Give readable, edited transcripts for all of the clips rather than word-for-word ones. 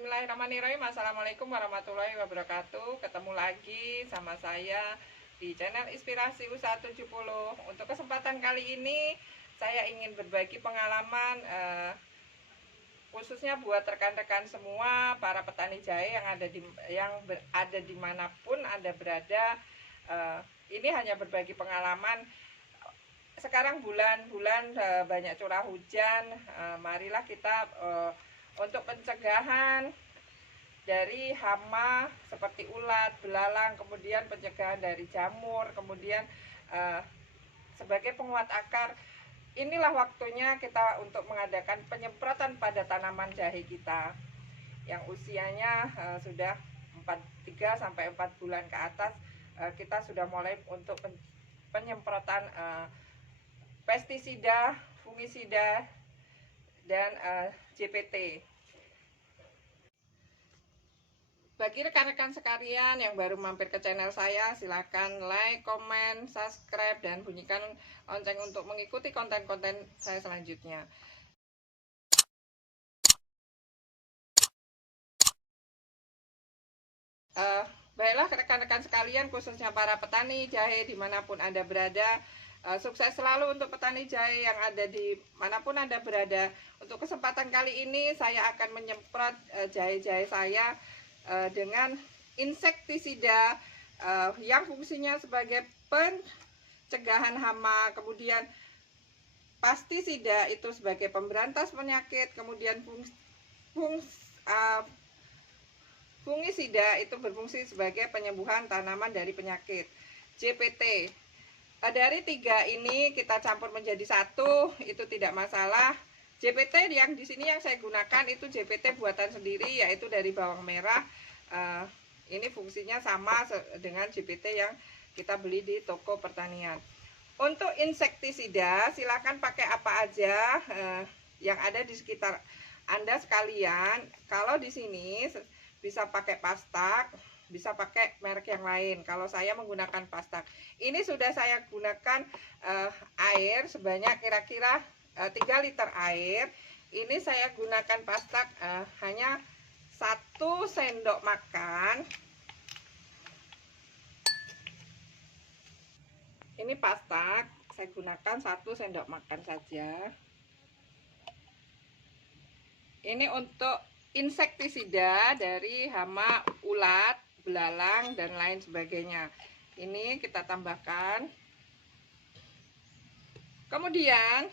Bismillahirrahmanirrahim. Assalamualaikum warahmatullahi wabarakatuh. Ketemu lagi sama saya di channel Inspirasi Usaha 70. Untuk kesempatan kali ini saya ingin berbagi pengalaman khususnya buat rekan-rekan semua para petani jahe yang berada dimanapun Anda berada. Ini hanya berbagi pengalaman. Sekarang bulan-bulan banyak curah hujan. Marilah kita untuk pencegahan dari hama seperti ulat, belalang, kemudian pencegahan dari jamur, kemudian sebagai penguat akar, inilah waktunya kita untuk mengadakan penyemprotan pada tanaman jahe kita yang usianya sudah 3 sampai 4 bulan ke atas. Kita sudah mulai untuk penyemprotan pestisida, fungisida, dan JPT. Bagi rekan-rekan sekalian yang baru mampir ke channel saya, silakan like, komen, subscribe, dan bunyikan lonceng untuk mengikuti konten-konten saya selanjutnya. Baiklah rekan-rekan sekalian, khususnya para petani jahe dimanapun Anda berada, sukses selalu untuk petani jahe yang ada di manapun Anda berada. Untuk kesempatan kali ini saya akan menyemprot jahe-jahe saya dengan insektisida yang fungsinya sebagai pencegahan hama, kemudian pestisida itu sebagai pemberantas penyakit, kemudian fungisida itu berfungsi sebagai penyembuhan tanaman dari penyakit. JPT dari 3 ini kita campur menjadi satu, itu tidak masalah. JPT yang di sini yang saya gunakan itu JPT buatan sendiri, yaitu dari bawang merah. Ini fungsinya sama dengan JPT yang kita beli di toko pertanian. Untuk insektisida silakan pakai apa aja yang ada di sekitar Anda sekalian. Kalau di sini bisa pakai Pastak, bisa pakai merek yang lain. Kalau saya menggunakan Pastak. Ini sudah saya gunakan air sebanyak kira-kira 3 liter air. Ini saya gunakan Pastak hanya 1 sendok makan. Ini Pastak saya gunakan 1 sendok makan saja. Ini untuk insektisida dari hama, ulat, belalang, dan lain sebagainya. Ini kita tambahkan. Kemudian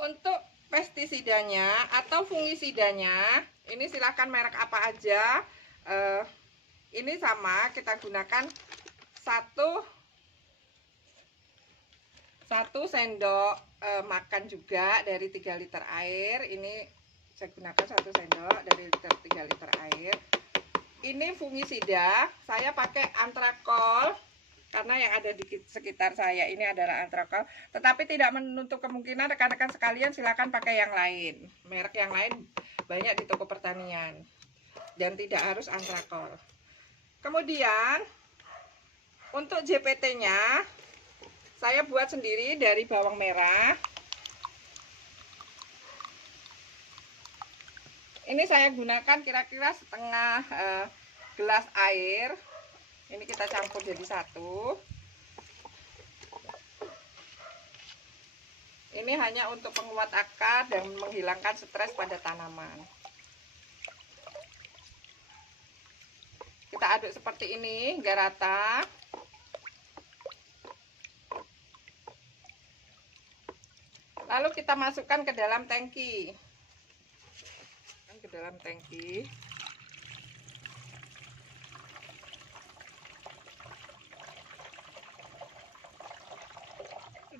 untuk pestisidanya atau fungisidanya, ini silakan merek apa aja. Ini sama, kita gunakan 1 sendok makan juga dari 3 liter air. Ini saya gunakan 1 sendok dari 3 liter air. Ini fungisida, saya pakai Antrakol karena yang ada di sekitar saya ini adalah Antrakol. Tetapi tidak menutup kemungkinan rekan-rekan sekalian silakan pakai yang lain. Merek yang lain banyak di toko pertanian dan tidak harus Antrakol. Kemudian untuk JPT-nya saya buat sendiri dari bawang merah. Ini saya gunakan kira-kira setengah gelas air. Ini kita campur jadi satu. Ini hanya untuk penguat akar dan menghilangkan stres pada tanaman. Kita aduk seperti ini hingga rata. Lalu kita masukkan ke dalam tangki.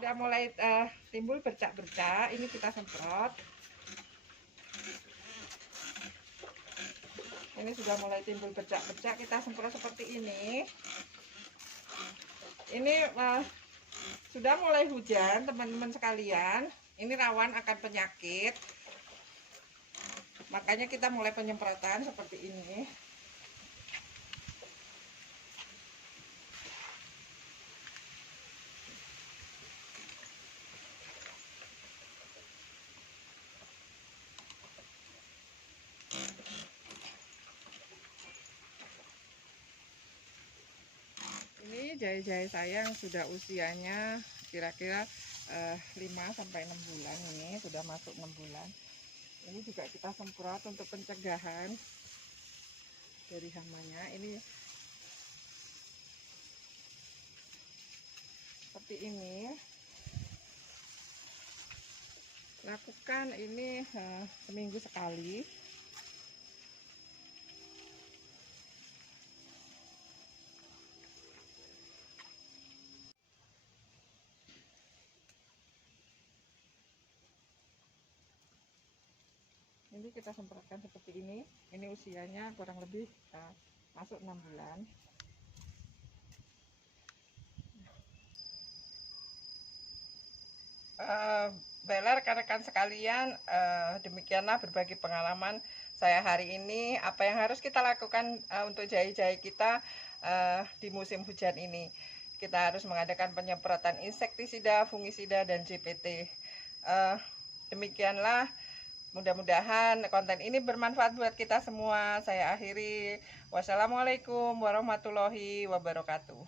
Sudah mulai timbul bercak-bercak, ini kita semprot. Ini sudah mulai timbul bercak-bercak, kita semprot seperti ini. Ini sudah mulai hujan, teman-teman sekalian. Ini rawan akan penyakit. Makanya kita mulai penyemprotan seperti ini. jahe-jahe saya yang sudah usianya kira-kira 5-6 bulan. Ini sudah masuk 6 bulan. Ini juga kita semprot untuk pencegahan dari hamanya. Ini seperti ini, lakukan ini seminggu sekali. Ini kita semprotkan seperti ini. Ini usianya kurang lebih masuk 6 bulan. Baiklah rekan-rekan sekalian, demikianlah berbagi pengalaman saya hari ini. Apa yang harus kita lakukan untuk jahe-jahe kita di musim hujan ini? Kita harus mengadakan penyemprotan insektisida, fungisida, dan JPT. Demikianlah. Mudah-mudahan konten ini bermanfaat buat kita semua. Saya akhiri. Wassalamualaikum warahmatullahi wabarakatuh.